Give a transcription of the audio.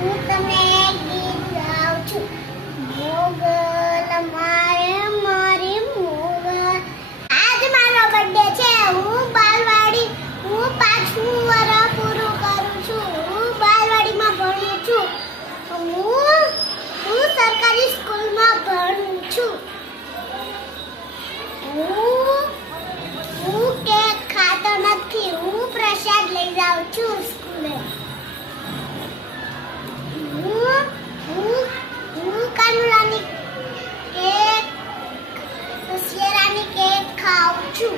હું તમને એક ગીત ગાઉં છું. મોગલ મારે મારી મોગલ. આજ મારો બર્થડે છે. હું બાલવાડી હું 5મું વર્ષ પૂરું કરું છું. હું બાલવાડીમાં ભણું છું. હું સરકારી સ્કૂલમાં ભણું છું. હું કેક ખાતો નથી. હું પ્રસાદ લઈ જાઉં છું સ્કૂલે. હું કાનુડાની કેક શેરાની કેક ખાઉં છું.